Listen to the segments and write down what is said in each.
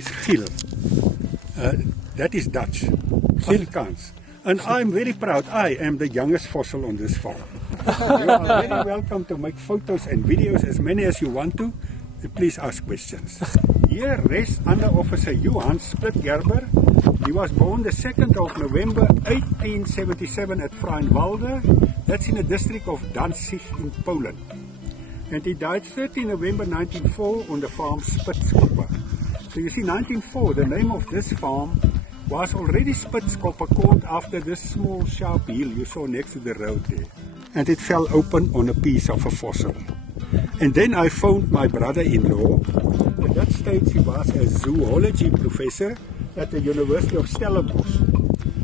is Giel. That is Dutch, Afrikaans. And I'm very proud, I am the youngest fossil on this farm. You are very welcome to make photos and videos, as many as you want to. Please ask questions. Here rests Under Officer Johan Spitzkoppe. He was born the 2nd of November 1877 at Vrijnwalde. That's in the district of Danzig in Poland. And he died 13 November 1904 on the farm Spitzkoppe. So you see, 1904, the name of this farm was already Spitzkoppe, called after this small sharp hill you saw next to the road there. And it fell open on a piece of a fossil. And then I phoned my brother-in-law. At that stage he was a zoology professor at the University of Stellenbosch.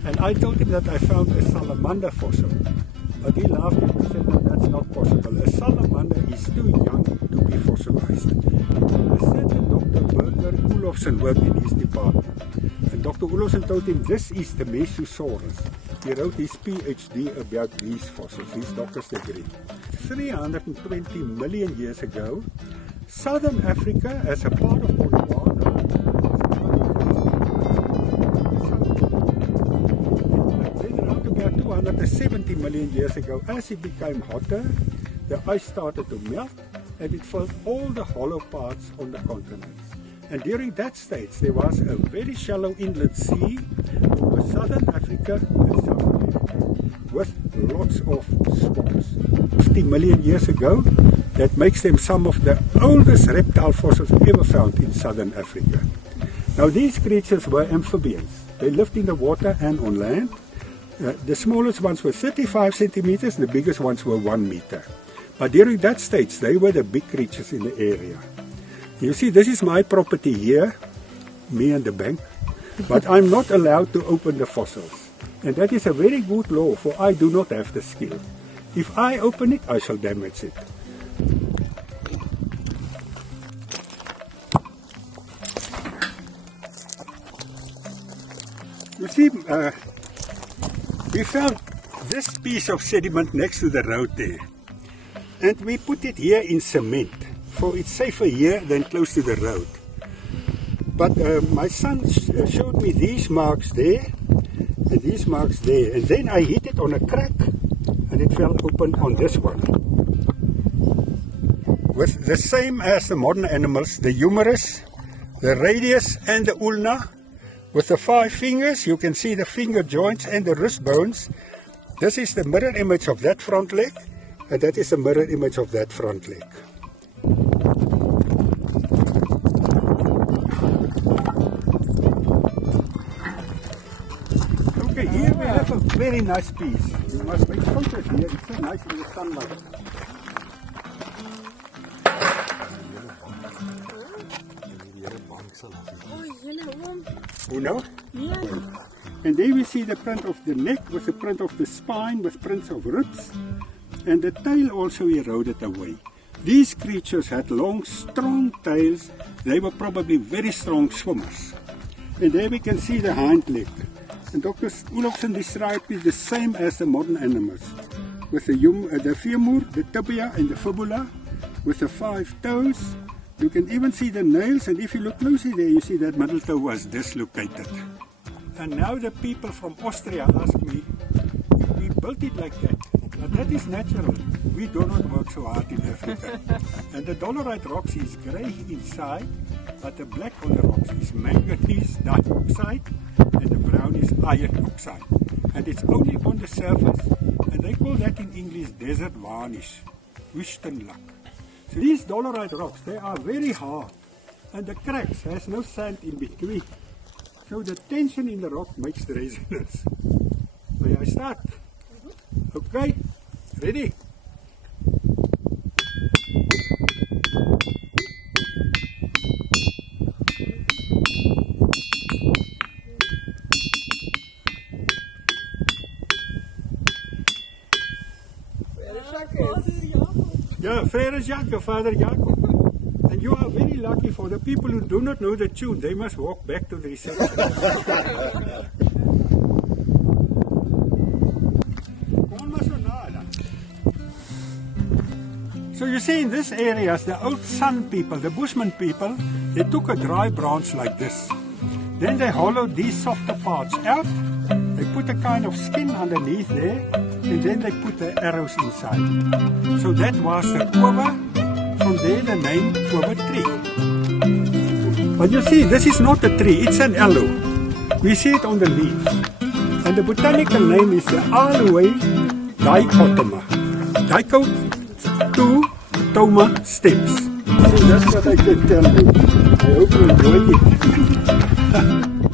And I told him that I found a salamander fossil. But he laughed and he said, no, that's not possible. A salamander is too young to be fossilized. A certain Dr. Berger Olofsson worked in his department. And Dr. Olofsson told him, this is the Mesosaurus. He wrote his PhD about these fossils, his doctor's degree. 320 million years ago, Southern Africa, as a part of Botswana, then around about 270 million years ago, as it became hotter, the ice started to melt and it filled all the hollow parts on the continents. And during that stage, there was a very shallow inlet sea over Southern Africa and South America with lots of swamps. 50 million years ago, that makes them some of the oldest reptile fossils ever found in Southern Africa. Now these creatures were amphibians. They lived in the water and on land. The smallest ones were 35 centimeters, the biggest ones were 1 meter. But during that stage, they were the big creatures in the area. You see, this is my property here, me and the bank, but I'm not allowed to open the fossils. And that is a very good law, for I do not have the skill. If I open it, I shall damage it. You see, we found this piece of sediment next to the road there. And we put it here in cement, for it's safer here than close to the road. But my son showed me these marks there, and these marks there. And then I hit it on a crack, and it fell open on this one. With the same as the modern animals, the humerus, the radius and the ulna. With the 5 fingers, you can see the finger joints and the wrist bones. This is the mirror image of that front leg, and that is the mirror image of that front leg. Okay, here we have a very nice piece. You must make photos here, it's so nice in the sunlight. You know? Yeah. And there we see the print of the neck with the print of the spine with prints of ribs, and the tail also eroded away. These creatures had long, strong tails. They were probably very strong swimmers. And there we can see the hind leg. And Dr. Olofsson described it the same as the modern animals, with the femur, the tibia and the fibula, with the 5 toes. You can even see the nails, and if you look closely there, you see that middle toe was dislocated. And now the people from Austria ask me if we built it like that. But that is natural. We do not work so hard in Africa. And the dolerite rocks is grey inside, but the black on the rocks is manganese dioxide, and the brown is iron oxide. And it's only on the surface, and they call that in English desert varnish, Wüstenlack. So these dolerite rocks, they are very hard, and the cracks has no sand in between. So the tension in the rock makes the resonance. May I start? Okay, ready? Yeah, Frere Jacob, Father Jacob. And you are very lucky. For the people who do not know the tune, they must walk back to the reception. So you see, in this area, the old San people, the Bushman people, They took a dry branch like this. Then they hollowed these softer parts out. They put a kind of skin underneath there, and then they put the arrows inside. So that was the Koba. From there the name Koba tree. But you see, this is not a tree, it's an aloe. We see it on the leaves. And the botanical name is the Aloe dichotoma. Dichotoma stems. So that's what I can tell you. I hope you enjoy it.